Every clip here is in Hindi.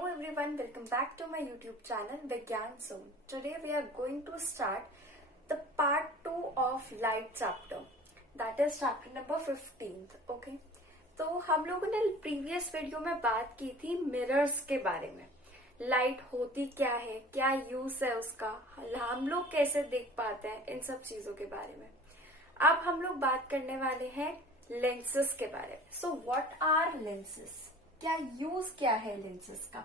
Hello everyone, welcome back to my YouTube channel Vigyan Zone. Today we are going to start the part 2 of light chapter. That is chapter number 15th. Okay. तो हम लोगों ने प्रीवियस वीडियो में बात की थी मिरर्स के बारे में. लाइट होती क्या है, क्या यूज है उसका, हम लोग कैसे देख पाते हैं, इन सब चीजों के बारे में. अब हम लोग बात करने वाले हैं लेंसेस के बारे में. सो व्हाट आर लेंसेस, क्या यूज क्या है लेंसेस का.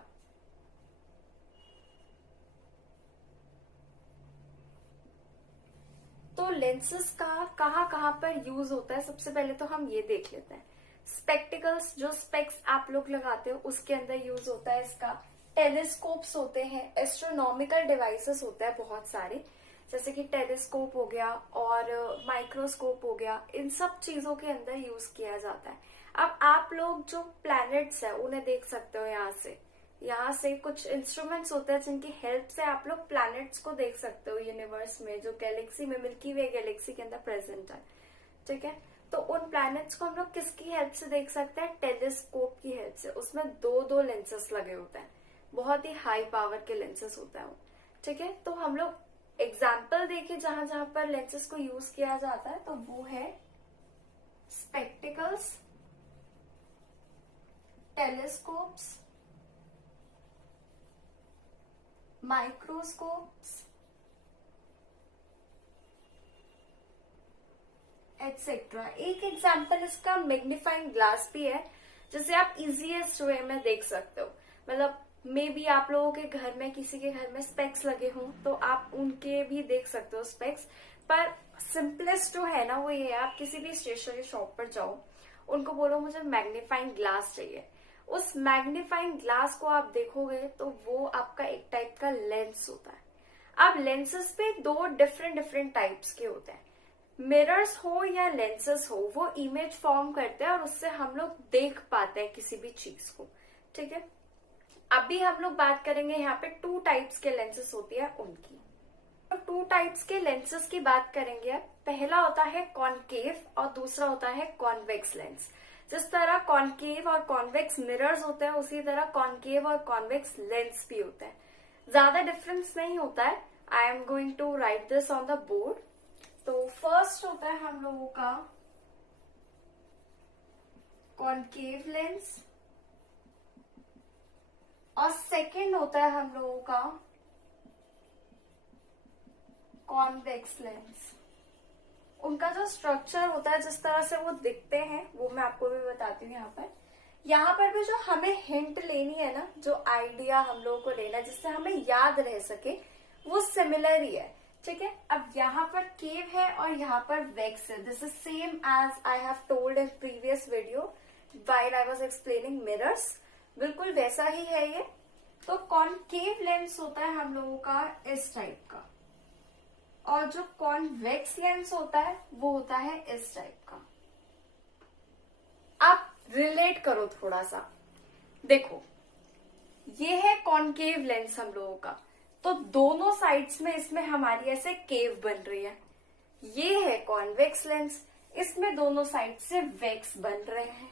तो लेंसेस का कहाँ पर यूज होता है, सबसे पहले तो हम ये देख लेते हैं. स्पेक्टिकल्स, जो स्पेक्स आप लोग लगाते हो उसके अंदर यूज होता है इसका. टेलीस्कोप्स होते हैं, एस्ट्रोनॉमिकल डिवाइसेस होते हैं बहुत सारे, जैसे कि टेलीस्कोप हो गया और माइक्रोस्कोप हो गया. इन सब चीजों के अंदर यूज किया जाता है. अब आप लोग जो प्लैनेट्स है उन्हें देख सकते हो. यहाँ से कुछ इंस्ट्रूमेंट्स होते हैं जिनकी हेल्प से आप लोग प्लैनेट्स को देख सकते हो यूनिवर्स में, जो गैलेक्सी में, मिल्की वे गैलेक्सी के अंदर प्रेजेंट है. ठीक है, तो उन प्लैनेट्स को हम लोग किसकी हेल्प से देख सकते हैं? टेलीस्कोप की हेल्प से. उसमें दो लेंसेस लगे होते हैं, बहुत ही हाई पावर के लेंसेस होता है वो. ठीक है, तो हम लोग एग्जाम्पल देखें जहां जहां पर लेंसेस को यूज किया जाता है, तो वो है स्पेक्टिकल्स, टेलीस्कोप्स, माइक्रोस्कोप्स एटसेट्रा. एक एग्जाम्पल इसका मैग्नीफाइंग ग्लास भी है, जिसे आप इजीएस्ट वे में देख सकते हो. मतलब मे बी आप लोगों के घर में, किसी के घर में स्पेक्स लगे हों तो आप उनके भी देख सकते हो स्पेक्स. पर सिंपलेस्ट जो है ना वो ये है, आप किसी भी स्टेशनरी शॉप पर जाओ, उनको बोलो मुझे मैग्नीफाइंग ग्लास चाहिए. उस मैग्नीफाइंग ग्लास को आप देखोगे तो वो आपका एक टाइप का लेंस होता है. अब लेंसेस पे दो डिफरेंट टाइप्स के होते हैं. मिरर्स हो या लेंसेस हो, वो इमेज फॉर्म करते हैं और उससे हम लोग देख पाते हैं किसी भी चीज को. ठीक है, अभी हम लोग बात करेंगे यहाँ पे 2 टाइप्स के लेंसेस होती है उनकी. तो 2 टाइप्स के लेंसेस की बात करेंगे. पहला होता है कॉनकेव और दूसरा होता है कॉन्वेक्स लेंस. जिस तरह कॉनकेव और कॉन्वेक्स मिरर्स होते हैं, उसी तरह कॉनकेव और कॉन्वेक्स लेंस भी होते हैं. ज्यादा डिफरेंस नहीं होता है. I am going to write this on the board. तो फर्स्ट होता है हम लोगों का कॉनकेव लेंस और सेकंड होता है हम लोगों का कॉन्वेक्स लेंस. उनका जो स्ट्रक्चर होता है, जिस तरह से वो दिखते हैं, वो मैं आपको भी बताती हूँ. यहाँ पर भी जो हमें हिंट लेनी है ना, जो आइडिया हम लोगों को लेना है जिससे हमें याद रह सके, वो सिमिलर ही है. ठीक है, अब यहाँ पर केव है और यहाँ पर वेक्स है. This is same as I have told in previous video while I was explaining mirrors. बिल्कुल वैसा ही है ये. तो कॉनकेव लेंस होता है हम लोगों का इस टाइप का, और जो कॉन्वेक्स लेंस होता है वो होता है इस टाइप का. आप रिलेट करो थोड़ा सा. देखो, ये है कॉनकेव लेंस हम लोगों का, तो दोनों साइड्स में इसमें हमारी ऐसे केव बन रही है. ये है कॉन्वेक्स लेंस, इसमें दोनों साइड से वेक्स बन रहे हैं.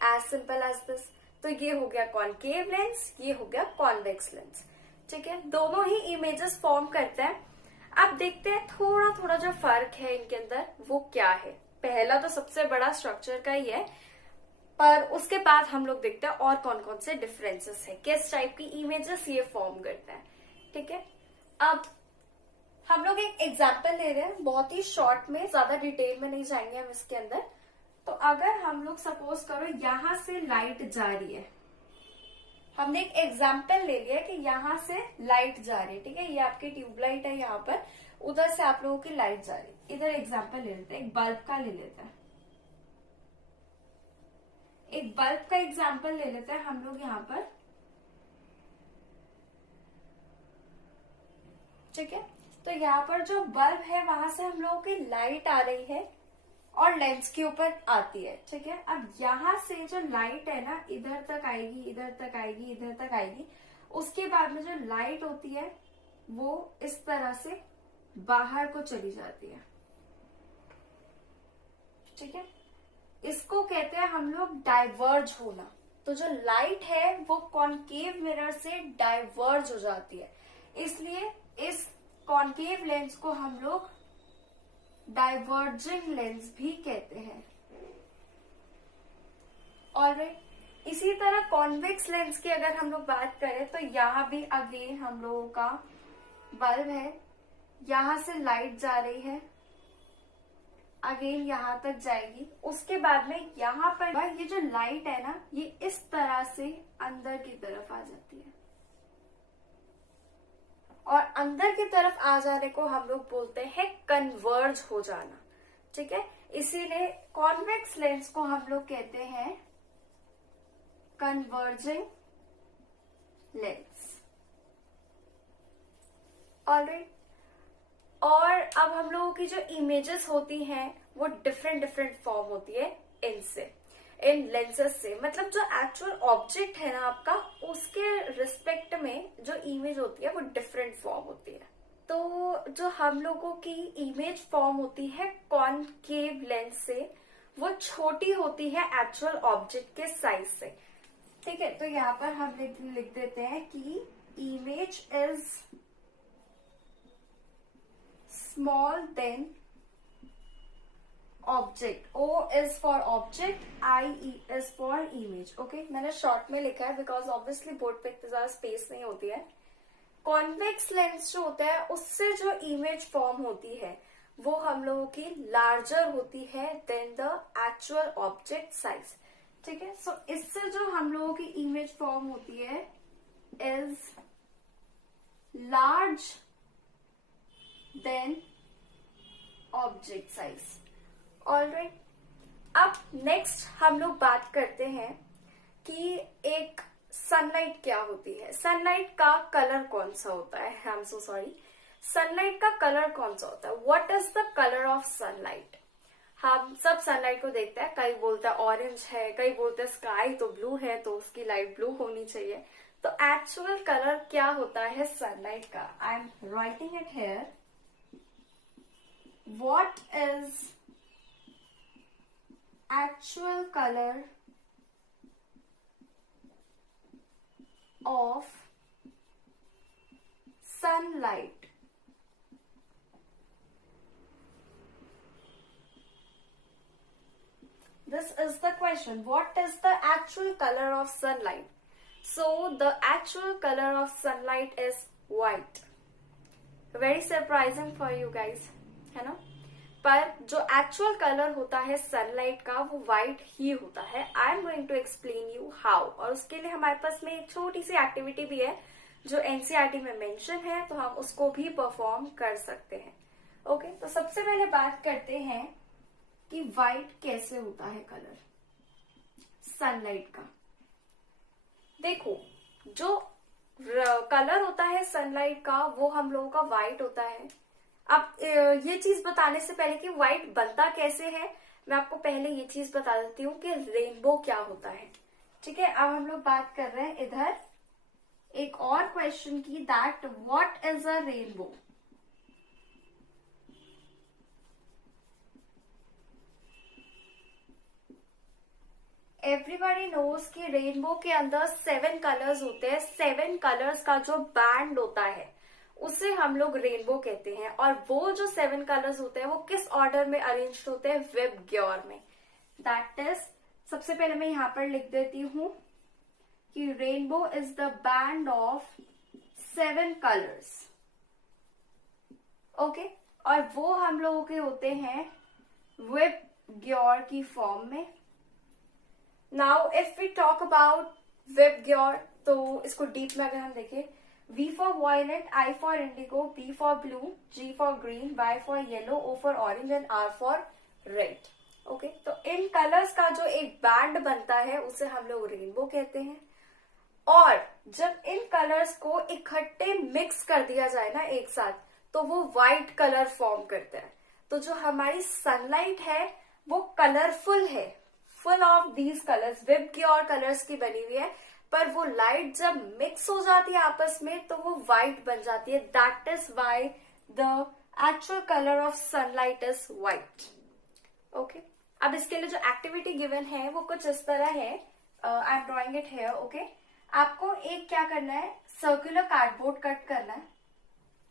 As simple as this. तो ये हो गया कॉनकेव लेंस, ये हो गया कॉन्वेक्स लेंस. ठीक है, दोनों ही इमेजेस फॉर्म करते हैं. अब देखते हैं थोड़ा जो फर्क है इनके अंदर वो क्या है. पहला तो सबसे बड़ा स्ट्रक्चर का ही है, पर उसके बाद हम लोग देखते हैं और कौन कौन से डिफरेंसेस है, किस टाइप की इमेजेस ये फॉर्म करते हैं. ठीक है, अब हम लोग एक एग्जाम्पल ले रहे हैं, बहुत ही शॉर्ट में, ज्यादा डिटेल में नहीं जाएंगे हम इसके अंदर. तो अगर हम लोग सपोज करो यहां से लाइट जा रही है, हमने एक एग्जाम्पल ले लिया कि यहां से लाइट जा रही है. ठीक है, ये आपकी ट्यूबलाइट है, यहाँ पर उधर से आप लोगों की लाइट जा रही है. इधर एग्जाम्पल ले लेते हैं, एक बल्ब का ले लेते हैं. एक बल्ब का एग्जाम्पल ले लेते हैं हम लोग यहाँ पर. ठीक है, तो यहाँ पर जो बल्ब है वहां से हम लोगों की लाइट आ रही है और लेंस के ऊपर आती है. ठीक है, अब यहाँ से जो लाइट है ना, इधर तक आएगी, इधर तक आएगी, इधर तक आएगी. उसके बाद में जो लाइट होती है वो इस तरह से बाहर को चली जाती है. ठीक है, इसको कहते हैं हम लोग डाइवर्ज होना. तो तो जो लाइट है वो कॉन्केव मिरर से डाइवर्ज हो जाती है, इसलिए इस कॉन्केव लेंस को हम लोग डाइवर्जिंग लेंस भी कहते हैं। ऑलराइट, इसी तरह कॉन्वेक्स लेंस की अगर हम लोग बात करें तो यहाँ भी अगेन हम लोगों का बल्ब है, यहां से लाइट जा रही है, अगेन यहां तक जाएगी, उसके बाद में यहाँ पर ये जो लाइट है ना ये इस तरह से अंदर की तरफ आ जाती है, और अंदर की तरफ आ जाने को हम लोग बोलते हैं कन्वर्ज हो जाना। ठीक है, इसीलिए कॉन्वेक्स लेंस को हम लोग कहते हैं कन्वर्जिंग लेंस। ऑलराइट, और अब हम लोगों की जो इमेजेस होती हैं वो डिफरेंट डिफरेंट फॉर्म होती है इनसे, इन लेंसेस से। मतलब जो एक्चुअल ऑब्जेक्ट है ना आपका, उसके रिस्पेक्ट में जो इमेज होती है वो डिफरेंट फॉर्म होती है। तो जो हम लोगों की इमेज फॉर्म होती है कॉनकेव लेंस से, वो छोटी होती है एक्चुअल ऑब्जेक्ट के साइज से। ठीक है, तो यहाँ पर हम लिख देते हैं कि image is small than object. O is for object, IE is for image। Okay, मैंने शॉर्ट में लिखा है बिकॉज ऑब्वियसली बोर्ड पे इतनी ज्यादा स्पेस नहीं होती है। कॉन्वेक्स लेंस जो होता है उससे जो इमेज फॉर्म होती है वो हम लोगों की लार्जर होती है than the actual object size. ठीक है, सो इससे जो हम लोगों की इमेज फॉर्म होती है is large than object size. Alright, अब नेक्स्ट हम लोग बात करते हैं कि एक सनलाइट क्या होती है, सनलाइट का कलर कौन सा होता है। I am so sorry, sunlight का कलर कौन सा होता है, what is the colour of sunlight. हम सब सनलाइट को देखते हैं, कई बोलते हैं ऑरेंज है, कई बोलते हैं स्काई तो ब्लू है तो उसकी लाइट ब्लू होनी चाहिए। तो एक्चुअल कलर क्या होता है सनलाइट का, I am writing it here. What is actual color of sunlight। This is the question, what is the actual color of sunlight? So the actual color of sunlight is white। Very surprising for you guys, है ना। पर जो एक्चुअल कलर होता है सनलाइट का वो व्हाइट ही होता है। I am going to explain you how, और उसके लिए हमारे पास में एक छोटी सी एक्टिविटी भी है जो एनसीईआरटी में मेंशन है, तो हम उसको भी परफॉर्म कर सकते हैं। ओके, तो सबसे पहले बात करते हैं कि व्हाइट कैसे होता है कलर सनलाइट का। देखो, जो कलर होता है सनलाइट का वो हम लोगों का व्हाइट होता है। अब ये चीज बताने से पहले कि व्हाइट बनता कैसे है, मैं आपको पहले ये चीज बता देती हूँ कि रेनबो क्या होता है। ठीक है, अब हम लोग बात कर रहे हैं इधर एक और क्वेश्चन की, that what is a rainbow. Everybody knows कि रेनबो के अंदर 7 कलर्स होते हैं। 7 कलर्स का जो बैंड होता है उसे हम लोग रेनबो कहते हैं, और वो जो 7 कलर्स होते हैं वो किस ऑर्डर में अरेंज होते हैं, विबग्योर में। दैट इज, सबसे पहले मैं यहाँ पर लिख देती हूँ कि rainbow is the band of 7 colours. Okay, और वो हम लोगों के होते हैं विबग्योर की फॉर्म में। Now if we talk about VIBGYOR, तो इसको डीप में अगर हम देखें, V for violet, I for indigo, B for blue, G for green, Y for yellow, O for orange and R for red। Okay, तो इन कलर्स का जो एक बैंड बनता है उसे हम लोग रेनबो कहते हैं। और जब इन कलर्स को इकट्ठे मिक्स कर दिया जाए ना एक साथ, तो वो व्हाइट कलर फॉर्म करते हैं। तो जो हमारी सनलाइट है वो कलरफुल है, full of these colours, VIBGYOR colours की बनी हुई है, पर वो लाइट जब मिक्स हो जाती है आपस में तो वो व्हाइट बन जाती है। That is why the actual colour of sunlight is white. Okay, अब इसके लिए जो एक्टिविटी गिवन है वो कुछ इस तरह है। I am drawing it here, okay. आपको एक क्या करना है, सर्कुलर कार्डबोर्ड कट करना है,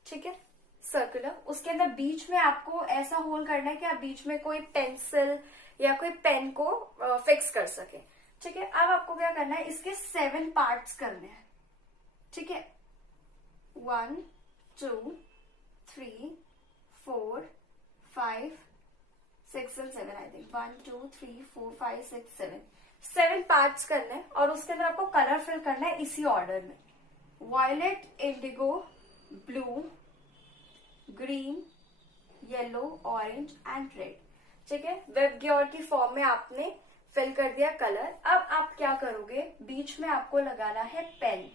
ठीक है, सर्कुलर। उसके अंदर बीच में आपको ऐसा होल करना है कि आप बीच में कोई पेंसिल या कोई पेन को फिक्स कर सके, ठीक है। अब आपको क्या करना है, इसके 7 पार्ट्स करने हैं, ठीक है। 1 2 3 4 5 6 and 7, आई थिंक 1 2 3 4 5 6 7 7 पार्ट्स करने हैं। और उसके अंदर आपको कलर फिल करना है इसी ऑर्डर में, violet, indigo, blue, green, yellow, orange and red, ठीक है। वेब ग्योर की फॉर्म में आपने फिल कर दिया कलर। अब आप क्या करोगे, बीच में आपको लगाना है पेन,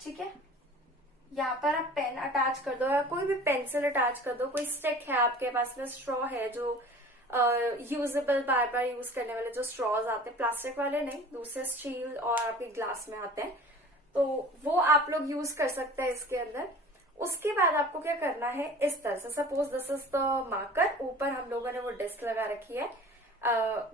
ठीक है। यहाँ पर आप पेन अटैच कर दो या कोई भी पेंसिल अटैच कर दो, कोई स्टिक है आपके पास में, स्ट्रॉ है जो यूजेबल बार बार यूज करने वाले जो स्ट्रॉज आते हैं, प्लास्टिक वाले नहीं, दूसरे स्टील और आपके ग्लास में आते हैं, तो वो आप लोग यूज कर सकते हैं इसके अंदर। उसके बाद आपको क्या करना है, इस तरह से, suppose this is the marker, ऊपर हम लोगों ने वो डिस्क लगा रखी है।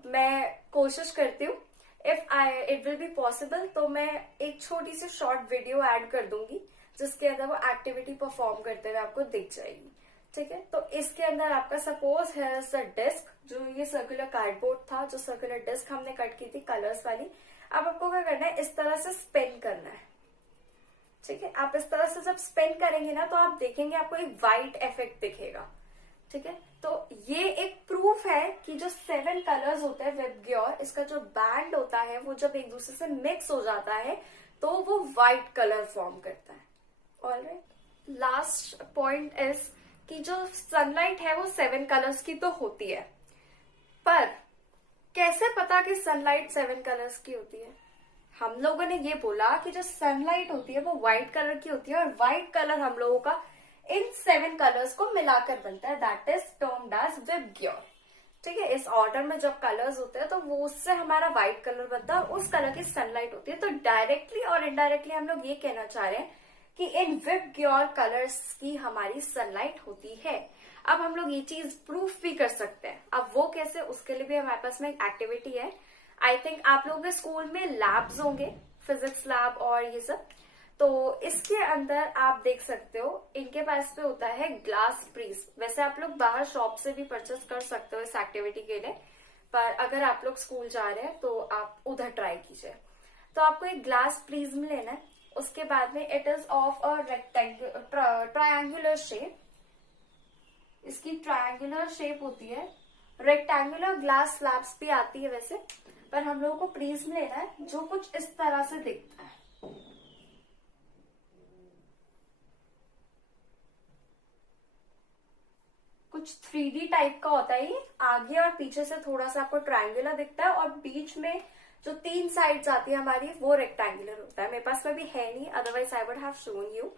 मैं कोशिश करती हूँ, if it will be possible तो मैं एक छोटी सी शॉर्ट वीडियो ऐड कर दूंगी जिसके अंदर वो एक्टिविटी परफॉर्म करते हुए आपको दिख जाएगी, ठीक है। तो इसके अंदर आपका सपोज है द डिस्क, जो ये सर्कुलर कार्डबोर्ड था, जो सर्कुलर डिस्क हमने कट की थी कलर्स वाली। अब आपको क्या करना है, इस तरह से स्पिन करना है, ठीक है। आप इस तरह से जब स्पिन करेंगे ना तो आप देखेंगे आपको एक व्हाइट इफेक्ट दिखेगा, ठीक है। तो ये एक प्रूफ है कि जो 7 कलर्स होते हैं वेब ग्योर, इसका जो बैंड होता है वो जब एक दूसरे से मिक्स हो जाता है तो वो व्हाइट कलर फॉर्म करता है। ऑलराइट, लास्ट पॉइंट इज कि जो सनलाइट है वो 7 कलर्स की तो होती है, पर कैसे पता कि सनलाइट 7 कलर्स की होती है? हम लोगों ने ये बोला कि जो सनलाइट होती है वो व्हाइट कलर की होती है, और व्हाइट कलर हम लोगों का इन 7 कलर्स को मिलाकर बनता है, दैट इज टर्म्ड एज वेब ग्योर, ठीक है। इस ऑर्डर में जब कलर्स होते हैं तो वो उससे हमारा व्हाइट कलर बनता है और उस कलर की सनलाइट होती है। तो डायरेक्टली और इनडायरेक्टली हम लोग ये कहना चाह रहे हैं कि इन वेब ग्योर कलर्स की हमारी सनलाइट होती है। अब हम लोग ये चीज प्रूफ भी कर सकते हैं। अब वो कैसे, उसके लिए भी हमारे पास में एक एक्टिविटी है। आई थिंक आप लोगों के स्कूल में लैब्स होंगे, फिजिक्स लैब और ये सब, तो इसके अंदर आप देख सकते हो इनके पास में होता है ग्लास प्रीज। वैसे आप लोग बाहर शॉप से भी परचेस कर सकते हो इस एक्टिविटी के लिए, पर अगर आप लोग स्कूल जा रहे हैं तो आप उधर ट्राई कीजिए। तो आपको एक ग्लास प्रिज्म लेना है, उसके बाद में it is of a triangular shape, इसकी ट्रायंगुलर शेप होती है। रेक्टेंगुलर ग्लास स्लैब्स भी आती है वैसे, पर हम लोगों को प्रिज्म लेना है जो कुछ इस तरह से दिखता है। कुछ 3D टाइप का होता है ये, आगे और पीछे से थोड़ा सा आपको ट्रायंगुलर दिखता है, और बीच में जो 3 साइड्स आती है हमारी वो रेक्टेंगुलर होता है। मेरे पास में भी है नहीं, otherwise I would have shown you.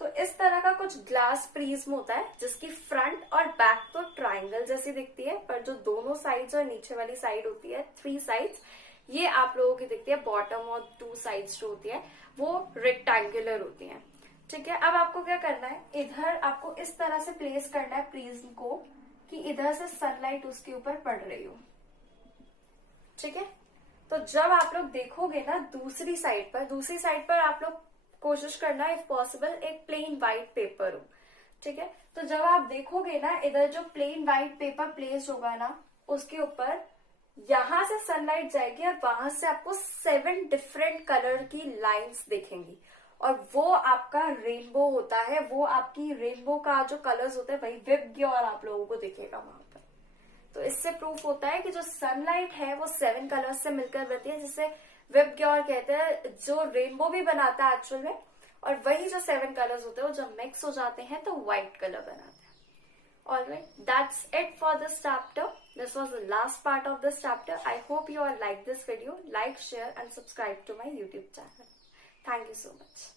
तो इस तरह का कुछ ग्लास प्रिज्म होता है जिसकी फ्रंट और बैक तो ट्राइंगल जैसी दिखती है, पर जो दोनों साइड्स और नीचे वाली साइड होती है 3 साइड्स, ये आप लोगों की दिखती है। बॉटम और 2 साइड्स जो होती है वो रेक्टेंगुलर होती है, ठीक है। अब आपको क्या करना है, इधर आपको इस तरह से प्लेस करना है प्रिज्म को कि इधर से सनलाइट उसके ऊपर पड़ रही हो, ठीक है। तो जब आप लोग देखोगे ना दूसरी साइड पर आप लोग कोशिश करना इफ पॉसिबल एक प्लेन व्हाइट पेपर हो, ठीक है। तो जब आप देखोगे ना इधर जो प्लेन व्हाइट पेपर प्लेस होगा ना, उसके ऊपर यहां से सनलाइट जाएगी और वहां से आपको 7 डिफरेंट कलर की लाइंस दिखेंगी, और वो आपका रेनबो होता है। वो आपकी रेनबो का जो कलर्स होते हैं वही वेब ग्योर आप लोगों को दिखेगा वहां पर। तो इससे प्रूफ होता है कि जो सनलाइट है वो 7 कलर्स से मिलकर बनती है, जिसे वेब ग्योर कहते हैं, जो रेनबो भी बनाता है एक्चुअल में। और वही जो 7 कलर्स होते हैं वो जब मिक्स हो जाते हैं तो व्हाइट कलर बनाते हैं। Alright, that's it for this chapter. This was the last part of this chapter. I hope you all like this video. Like, share and subscribe to my YouTube channel. Thank you so much.